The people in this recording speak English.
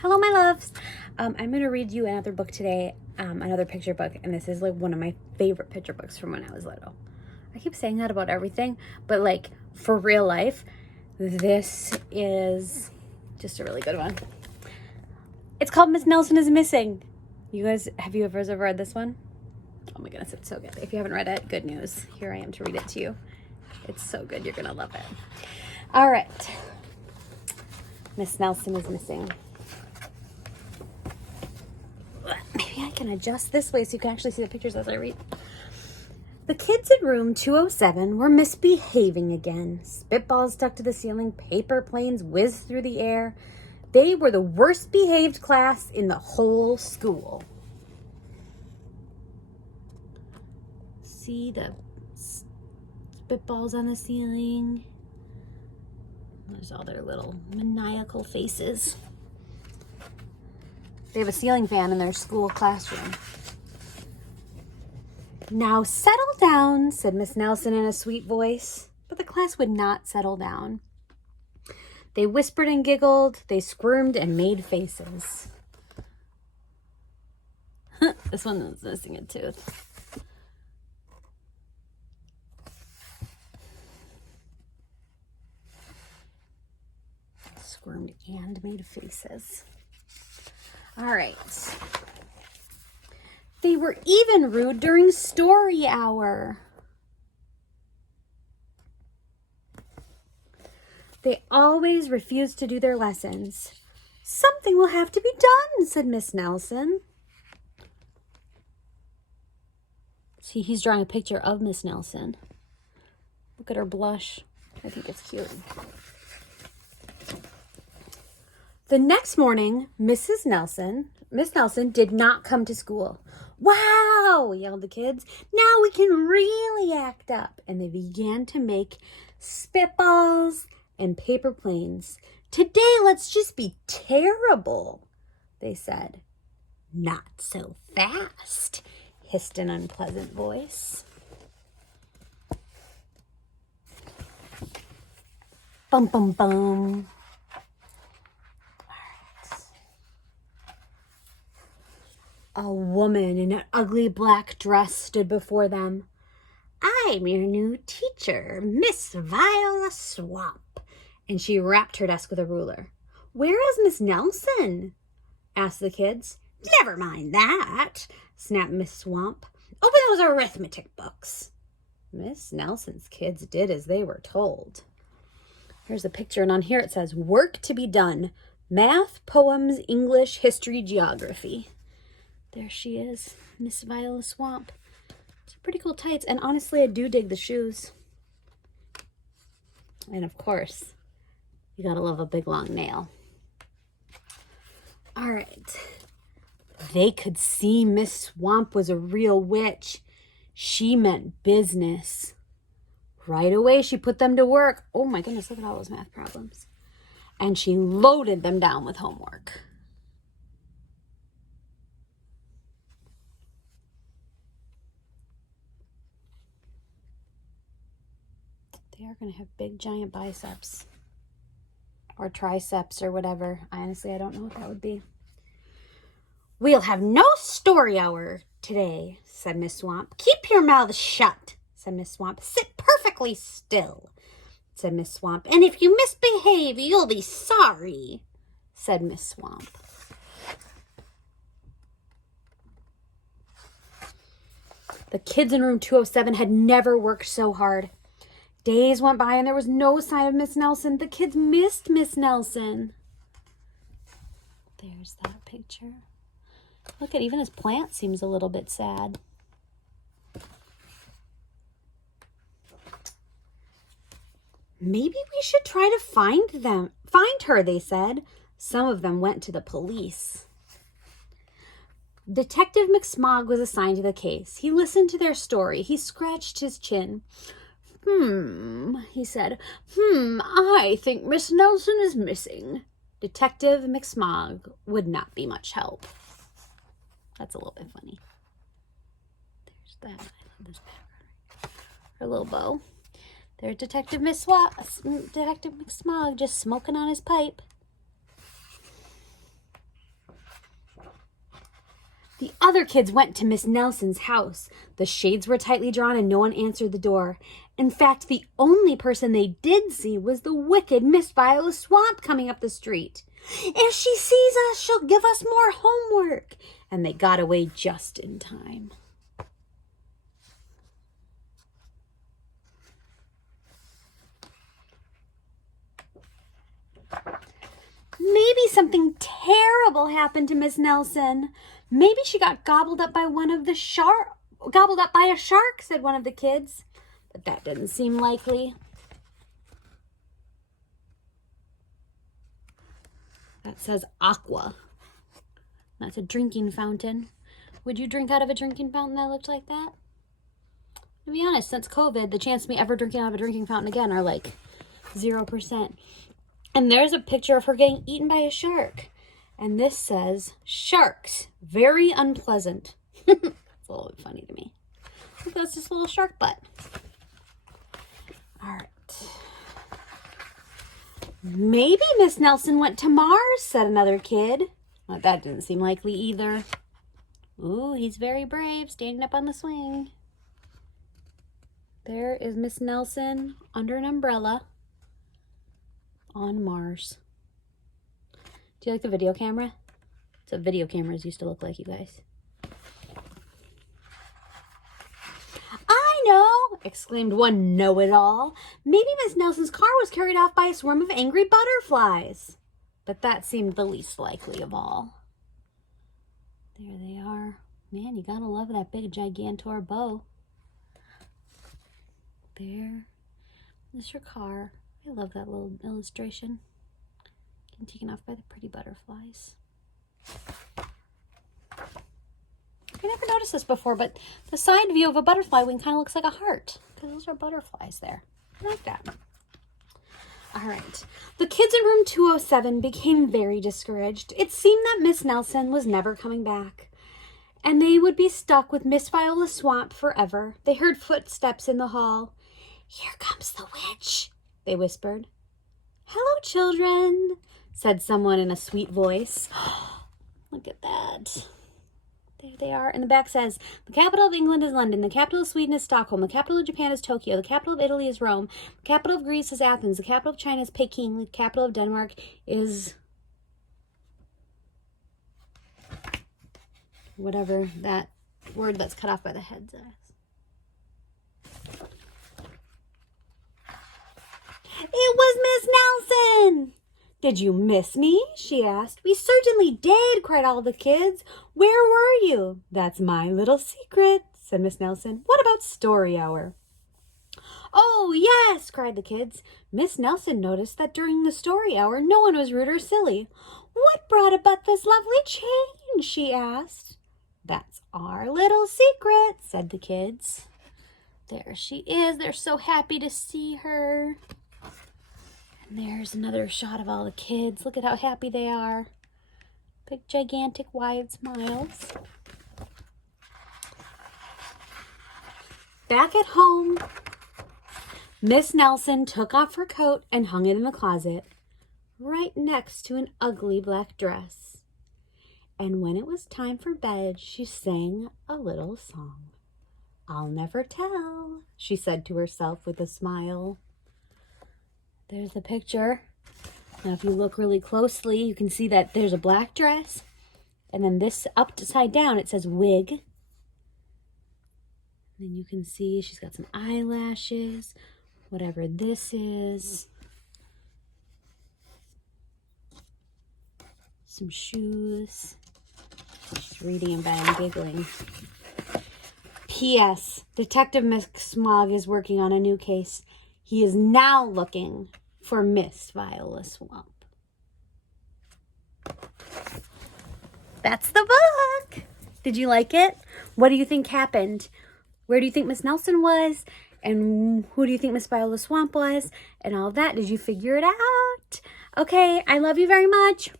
Hello, my loves. I'm going to read you another book today, another picture book, and this is like one of my favorite picture books from when I was little. I keep saying that about everything, but like for real life, this is just a really good one. It's called Miss Nelson is Missing. You guys, have you ever read this one? Oh my goodness, it's so good. If you haven't read it, good news. Here I am to read it to you. It's so good. You're going to love it. All right. Miss Nelson is Missing. Maybe I can adjust this way so you can actually see the pictures as I read. The kids in room 207 were misbehaving again. Spitballs stuck to the ceiling, paper planes whizzed through the air. They were the worst behaved class in the whole school. See the spitballs on the ceiling? There's all their little maniacal faces. They have a ceiling fan in their school classroom. Now settle down, said Miss Nelson in a sweet voice, but the class would not settle down. They whispered and giggled, they squirmed and made faces. This one was missing a tooth. Squirmed and made faces. All right. They were even rude during story hour. They always refused to do their lessons. Something will have to be done, said Miss Nelson. See, he's drawing a picture of Miss Nelson. Look at her blush. I think it's cute. The next morning, Miss Nelson did not come to school. Wow, yelled the kids. Now we can really act up. And they began to make spitballs and paper planes. Today, let's just be terrible, they said. Not so fast, hissed an unpleasant voice. Bum, bum, bum. A woman in an ugly black dress stood before them. I'm your new teacher, Miss Viola Swamp. And she rapped her desk with a ruler. Where is Miss Nelson? Asked the kids. Never mind that, snapped Miss Swamp. Open those arithmetic books. Miss Nelson's kids did as they were told. Here's a picture, and on here it says, work to be done. Math, poems, English, history, geography. There she is, Miss Viola Swamp. It's pretty cool tights, and honestly, I do dig the shoes. And of course, you gotta love a big long nail. All right. They could see Miss Swamp was a real witch. She meant business. Right away, she put them to work. Oh my goodness, look at all those math problems. And she loaded them down with homework. They are going to have big, giant biceps. Or triceps or whatever. Honestly, I don't know what that would be. We'll have no story hour today, said Miss Swamp. Keep your mouth shut, said Miss Swamp. Sit perfectly still, said Miss Swamp. And if you misbehave, you'll be sorry, said Miss Swamp. The kids in room 207 had never worked so hard. Days went by and there was no sign of Miss Nelson. The kids missed Miss Nelson. There's that picture. Look at, even his plant seems a little bit sad. Maybe we should try to find her, they said. Some of them went to the police. Detective McSmog was assigned to the case. He listened to their story. He scratched his chin. He said, I think Miss Nelson is missing. Detective McSmog would not be much help. That's a little bit funny. There's that. I love this background. Her little bow. There's Detective McSmog just smoking on his pipe. The other kids went to Miss Nelson's house. The shades were tightly drawn and no one answered the door. In fact, the only person they did see was the wicked Miss Viola Swamp coming up the street. If she sees us, she'll give us more homework. And they got away just in time. Maybe something terrible happened to Miss Nelson. Maybe she got gobbled up by a shark, said one of the kids. But that didn't seem likely. That says aqua. That's a drinking fountain. Would you drink out of a drinking fountain that looked like that? To be honest, since COVID, the chance of me ever drinking out of a drinking fountain again are like 0%. And there's a picture of her getting eaten by a shark. And this says, sharks, very unpleasant. It's a little bit funny to me. I think that's just a little shark butt. All right. Maybe Miss Nelson went to Mars, said another kid. Well, that didn't seem likely either. Ooh, he's very brave, standing up on the swing. There is Miss Nelson under an umbrella on Mars. Do you like the video camera? It's what video cameras used to look like, you guys. I know, exclaimed one know-it-all. Maybe Miss Nelson's car was carried off by a swarm of angry butterflies. But that seemed the least likely of all. There they are. Man, you gotta love that big Gigantor bow. There is your car. I love that little illustration. Getting taken off by the pretty butterflies. I never noticed this before, but the side view of a butterfly wing kind of looks like a heart, because those are butterflies there. I like that. All right. The kids in room 207 became very discouraged. It seemed that Miss Nelson was never coming back, and they would be stuck with Miss Viola Swamp forever. They heard footsteps in the hall. Here comes the witch, they whispered. Hello, children, said someone in a sweet voice. Look at that. There they are. And the back says, the capital of England is London. The capital of Sweden is Stockholm. The capital of Japan is Tokyo. The capital of Italy is Rome. The capital of Greece is Athens. The capital of China is Peking. The capital of Denmark is whatever that word that's cut off by the head says. It was Miss Nelson! Did you miss me? She asked. We certainly did, cried all the kids. Where were you? That's my little secret, said Miss Nelson. What about story hour? Oh, yes, cried the kids. Miss Nelson noticed that during the story hour, no one was rude or silly. What brought about this lovely change? She asked. That's our little secret, said the kids. There she is. They're so happy to see her. And there's another shot of all the kids. Look at how happy they are. Big, gigantic, wide smiles. Back at home, Miss Nelson took off her coat and hung it in the closet, right next to an ugly black dress. And when it was time for bed, she sang a little song. I'll never tell, she said to herself with a smile. There's the picture. Now, if you look really closely, you can see that there's a black dress. And then this upside down, it says wig. And then you can see she's got some eyelashes, whatever this is. Some shoes. She's reading about and giggling. P.S. Detective McSmog is working on a new case. He is now looking for Miss Viola Swamp. That's the book. Did you like it? What do you think happened? Where do you think Miss Nelson was? And who do you think Miss Viola Swamp was? And all that. Did you figure it out? Okay, I love you very much.